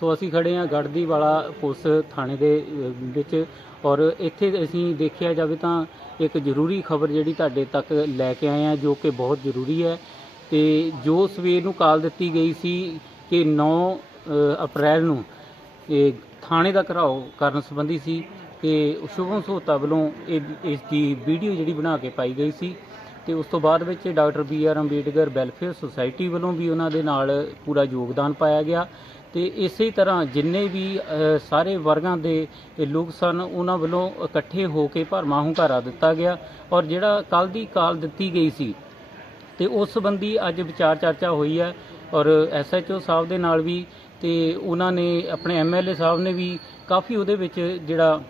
ਸੋ ਅਸੀਂ ਖੜੇ ਹਾਂ ਗੜਦੀ ਵਾਲਾ ਪੁਲਿਸ ਥਾਣੇ ਦੇ ਅ, ਵਿੱਚ ਔਰ ਇੱਥੇ ਅਸੀਂ ਦੇਖਿਆ ਜਾਵੇ ਤਾਂ ਇੱਕ ਜ਼ਰੂਰੀ ਖਬਰ ਜਿਹੜੀ ਤੁਹਾਡੇ ਤੱਕ ਲੈ ਕੇ ਆਏ ਹਾਂ ਜੋ ਕਿ ਬਹੁਤ ਜ਼ਰੂਰੀ ਹੈ। ਤੇ ਜੋ ਸਵੇਰ ਨੂੰ ਕਾਲ ਦਿੱਤੀ ਗਈ ਸੀ ਕਿ 9 ਅ, ਅਪ੍ਰੈਲ ਨੂੰ ਇਹ ਥਾਣੇ ਦਾ ਘਰਾਓ ਕਰਨ ਸੰਬੰਧੀ ਸੀ ਤੇ ਸ਼ੁਭਮ ਸੋਤਾ ਵੱਲੋਂ ਇਹ ਇਸ ਦੀ ਵੀਡੀਓ ਜਿਹੜੀ ਬਣਾ ਕੇ ਪਾਈ ਗਈ ਸੀ। ਤੇ ਉਸ ਤੋਂ ਬਾਅਦ ਵਿੱਚ doctor B R Ambedkar welfare society ਵੱਲੋਂ ਵੀ ਉਹਨਾਂ ਦੇ ਨਾਲ ਪੂਰਾ ਯੋਗਦਾਨ ਪਾਇਆ ਗਿਆ। ਤੇ ਇਸੇ ਤਰ੍ਹਾਂ ਜਿੰਨੇ ਵੀ ਸਾਰੇ ਵਰਗਾਂ ਦੇ ਲੋਕ ਸਨ, ਉਹਨਾਂ ਵੱਲੋਂ ਇਕੱਠੇ ਹੋ ਕੇ ਭਰਮਾ ਹੁੰਗਾਰਾ ਦਿੱਤਾ ਗਿਆ ਔਰ ਜਿਹੜਾ ਕੱਲ ਦੀ ਕਾਲ ਦਿੱਤੀ ਗਈ ਸੀ ਤੇ ਉਸ ਸੰਬੰਧੀ ਅੱਜ ਵਿਚਾਰ ਚਰਚਾ ਹੋਈ ਹੈ ਔਰ ਐਸਐਚਓ ਸਾਹਿਬ ਦੇ ਨਾਲ ਵੀ ਤੇ ਉਹਨਾਂ ਨੇ, ਆਪਣੇ ਐਮਐਲਏ ਸਾਹਿਬ ਨੇ ਵੀ ਕਾਫੀ ਉਹਦੇ ਵਿੱਚ ਜਿਹੜਾ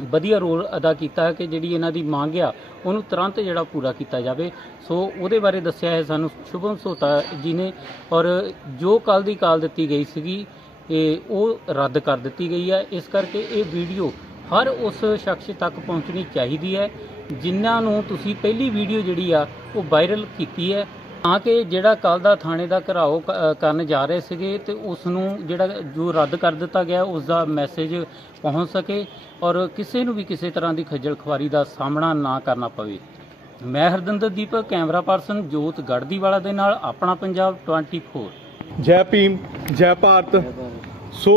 ਵਧੀਆ ਰੋਲ ਅਦਾ ਕੀਤਾ ਕਿ ਜਿਹੜੀ ਇਹਨਾਂ ਦੀ ਮੰਗ ਆ, ਉਹਨੂੰ ਤੁਰੰਤ ਜਿਹੜਾ ਪੂਰਾ ਕੀਤਾ ਜਾਵੇ। ਸੋ ਉਹਦੇ ਬਾਰੇ ਦੱਸਿਆ ਹੈ ਸਾਨੂੰ ਸ਼ੁਭਮ ਸੋਤਾ ਜੀ ਨੇ ਔਰ ਜੋ ਕੱਲ ਦੀ ਕਾਲ ਦਿੱਤੀ ਗਈ ਸੀਗੀ, ਇਹ ਉਹ ਰੱਦ ਕਰ ਦਿੱਤੀ ਗਈ ਹੈ। ਇਸ ਕਰਕੇ ਇਹ ਵੀਡੀਓ ਹਰ ਉਸ ਸ਼ਖਸ ਤੱਕ ਪਹੁੰਚਣੀ ਚਾਹੀਦੀ ਹੈ, ਜਿਨ੍ਹਾਂ ਨੂੰ ਤੁਸੀਂ ਪਹਿਲੀ ਵੀਡੀਓ ਜਿਹੜੀ ਆ, ਉਹ ਵਾਇਰਲ ਕੀਤੀ ਹੈ। ਤਾਂ ਕਿ ਜਿਹੜਾ ਕੱਲ ਦਾ ਥਾਣੇ ਦਾ ਘਰਾਓ ਕਰਨ ਜਾ ਰਹੇ ਸੀਗੇ ਤੇ ਉਸ ਨੂੰ ਜਿਹੜਾ ਜੋ ਰੱਦ ਕਰ ਦਿੱਤਾ ਗਿਆ ਉਸ ਦਾ ਮੈਸੇਜ ਪਹੁੰਚ ਸਕੇ ਔਰ ਕਿਸੇ ਨੂੰ ਵੀ ਕਿਸੇ ਤਰ੍ਹਾਂ ਦੀ ਖੱਜਲ ਖੁਆਰੀ ਦਾ ਸਾਹਮਣਾ ਨਾ ਕਰਨਾ ਪਵੇ। ਮੈਂ ਹਰਦਿੰਦਰ ਦੀਪਕ ਕੈਮਰਾ ਪਰਸਨ ਜੋਤ ਗੜਦੀਵਾਲਾ ਦੇ ਨਾਲ ਆਪਣਾ ਪੰਜਾਬ 24 ਜੈ ਭੀਮ ਜੈ ਭਾਰਤ। ਸੋ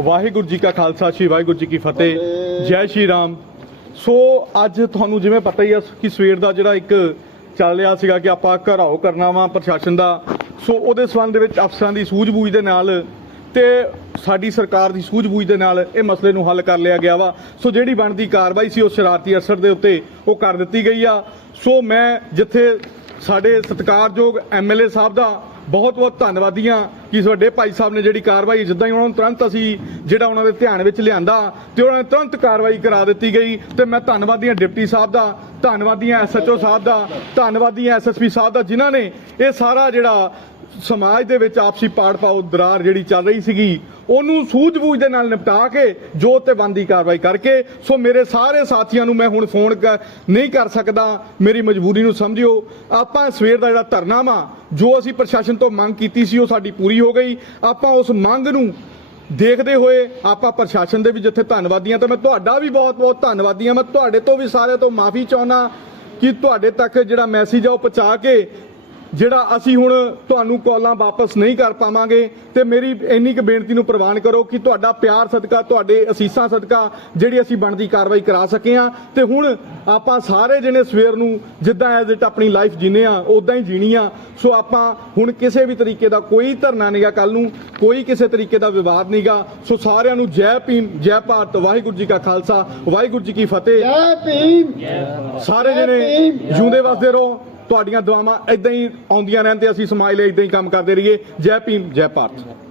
ਵਾਹਿਗੁਰੂ ਜੀ ਕਾ ਖਾਲਸਾ ਸ੍ਰੀ ਵਾਹਿਗੁਰੂ ਜੀ ਕੀ ਫਤਿਹ। ਜੈ ਸ਼੍ਰੀ ਰਾਮ। ਸੋ ਅੱਜ ਤੁਹਾਨੂੰ ਜਿਵੇਂ ਪਤਾ ਹੀ ਆ ਕਿ ਸਵੇਰ ਦਾ ਜਿਹੜਾ ਇੱਕ ਚੱਲ ਰਿਹਾ ਸੀਗਾ ਕਿ ਆਪਾਂ ਘਰਾਓ ਕਰਨਾ ਵਾ ਪ੍ਰਸ਼ਾਸਨ ਦਾ। ਸੋ ਉਹਦੇ ਸੰਬੰਧ ਦੇ ਵਿੱਚ ਅਫਸਰਾਂ ਦੀ ਸੂਝ-ਬੂਝ ਦੇ ਨਾਲ ਤੇ ਸਾਡੀ ਸਰਕਾਰ ਦੀ ਸੂਝ-ਬੂਝ ਦੇ ਨਾਲ ਇਹ ਮਸਲੇ ਨੂੰ ਹੱਲ ਕਰ ਲਿਆ ਗਿਆ ਵਾ। ਸੋ ਜਿਹੜੀ ਬਣਦੀ ਕਾਰਵਾਈ ਸੀ ਉਹ ਸ਼ਰਾਰਤੀ ਅਸਰ ਦੇ ਉੱਤੇ ਉਹ ਕਰ ਦਿੱਤੀ ਗਈ ਆ। ਸੋ ਮੈਂ ਜਿੱਥੇ ਸਾਡੇ ਸਤਿਕਾਰਯੋਗ ਐਮਐਲਏ ਸਾਹਿਬ ਦਾ ਬਹੁਤ ਬਹੁਤ ਧੰਨਵਾਦੀ ਹਾਂ ਕਿ ਤੁਹਾਡੇ ਭਾਈ ਸਾਹਿਬ ਨੇ ਜਿਹੜੀ ਕਾਰਵਾਈ ਜਿੱਦਾਂ ਹੀ ਉਹਨਾਂ ਨੂੰ ਤੁਰੰਤ ਅਸੀਂ ਜਿਹੜਾ ਉਹਨਾਂ ਦੇ ਧਿਆਨ ਵਿੱਚ ਲਿਆਂਦਾ ਤੇ ਉਹਨਾਂ ਨੇ ਤੁਰੰਤ ਕਾਰਵਾਈ ਕਰਾ ਦਿੱਤੀ ਗਈ ਤੇ ਮੈਂ ਧੰਨਵਾਦੀ ਹਾਂ ਡਿਪਟੀ ਸਾਹਿਬ ਦਾ, ਧੰਨਵਾਦੀ ਹਾਂ ਐਸਐਚਓ ਸਾਹਿਬ ਦਾ, ਧੰਨਵਾਦੀ ਹਾਂ ਐਸਐਸਪੀ ਸਾਹਿਬ ਦਾ ਜਿਨ੍ਹਾਂ ਨੇ ਇਹ ਸਾਰਾ ਜਿਹੜਾ ਸਮਾਜ ਦੇ ਵਿੱਚ ਆਪਸੀ ਪਾੜ ਪਾਓ ਦਰਾਰ ਜਿਹੜੀ ਚੱਲ ਰਹੀ ਸੀਗੀ, ਉਹਨੂੰ ਸੂਝ-ਬੂਝ ਦੇ ਨਾਲ ਨਿਪਟਾ ਕੇ ਜੋ ਤੇ ਬੰਦੀ ਕਾਰਵਾਈ ਕਰਕੇ, ਸੋ ਮੇਰੇ ਸਾਰੇ ਸਾਥੀਆਂ ਨੂੰ ਮੈਂ ਹੁਣ ਫੋਨ ਕ- ਨਹੀਂ ਕਰ ਸਕਦਾ, ਮੇਰੀ ਮਜਬੂਰੀ ਨੂੰ ਸਮਝਿਓ। ਆਪਾਂ ਸਵੇਰ ਦਾ ਜਿਹੜਾ ਧਰਨਾ ਵਾ ਜੋ ਅਸੀਂ ਪ੍ਰਸ਼ਾਸਨ ਤੋਂ ਮੰਗ ਕੀਤੀ ਸੀ, ਉਹ ਸਾਡੀ ਪੂਰੀ ਹੋ ਗਈ। ਆਪਾਂ ਉਸ ਮੰਗ ਨੂੰ ਦੇਖਦੇ ਹੋਏ ਆਪਾਂ ਪ੍ਰਸ਼ਾਸਨ ਦੇ ਵੀ ਜਿੱਥੇ ਧੰਨਵਾਦੀ ਹਾਂ ਤੇ, ਮੈਂ ਤੁਹਾਡਾ ਵੀ ਬਹੁਤ-ਬਹੁਤ ਧੰਨਵਾਦੀ ਹਾਂ। ਮੈਂ ਤੁਹਾਡੇ ਤੋਂ ਵੀ ਸਾਰਿਆਂ ਤੋਂ ਮਾਫੀ ਚਾਹੁੰਦਾ ਕਿ ਤੁਹਾਡੇ ਤੱਕ ਜਿਹੜਾ ਮੈਸੇਜ ਆ ਉਹ ਪਹੁੰਚਾ ਕੇ ਜਿਹੜਾ ਅਸੀਂ ਹੁਣ ਤੁਹਾਨੂੰ ਕਾਲਾਂ ਵਾਪਸ ਨਹੀਂ ਕਰ ਪਾਵਾਂਗੇ ਤੇ ਮੇਰੀ ਇੰਨੀ ਕੁ ਬੇਨਤੀ ਨੂੰ ਪ੍ਰਵਾਨ ਕਰੋ ਕਿ ਤੁਹਾਡਾ ਪਿਆਰ ਸਦਕਾ ਤੁਹਾਡੇ ਅਸੀਸਾਂ ਸਦਕਾ ਜਿਹੜੀ ਅਸੀਂ ਬਣਦੀ ਕਾਰਵਾਈ ਕਰਾ ਸਕੇ ਆ ਤੇ ਹੁਣ ਆਪਾਂ ਸਾਰੇ ਜਣੇ ਸਵੇਰ ਨੂੰ ਜਿੱਦਾਂ ਐਜ਼ ਇਟ ਆਪਣੀ ਲਾਈਫ ਜੀਨੇ ਆ ਉਦਾਂ ਹੀ ਜੀਣੀ ਆ। ਸੋ ਆਪਾਂ ਹੁਣ ਕਿਸੇ ਵੀ ਤਰੀਕੇ ਦਾ ਕੋਈ ਧਰਨਾ ਨਹੀਂਗਾ ਕੱਲ ਨੂੰ ਕੋਈ ਕਿਸੇ ਤਰੀਕੇ ਦਾ ਵਿਵਾਦ ਨਹੀਂਗਾ ਸੋ ਸਾਰਿਆਂ ਨੂੰ ਜੈ ਭੀਮ ਜੈ ਭਾਰਤ ਵਾਹਿਗੁਰੂ ਜੀ ਕਾ ਖਾਲਸਾ ਵਾਹਿਗੁਰੂ ਜੀ ਕੀ ਫਤਿਹ। ਜੈ ਭੀਮ। ਸਾਰੇ ਜਣੇ ਜਿਉਂਦੇ ਵਸਦੇ ਰਹੋ। ਤੁਹਾਡੀਆਂ ਦੁਆਵਾਂ ਇਦਾਂ ਹੀ ਆਉਂਦੀਆਂ ਰਹਿਣ ਤੇ ਅਸੀਂ ਸਮਾਜ ਲਈ ਇਦਾਂ ਹੀ ਕੰਮ ਕਰਦੇ ਰਹੀਏ। ਜੈ ਭੀਮ, ਜੈ ਭਾਰਤ।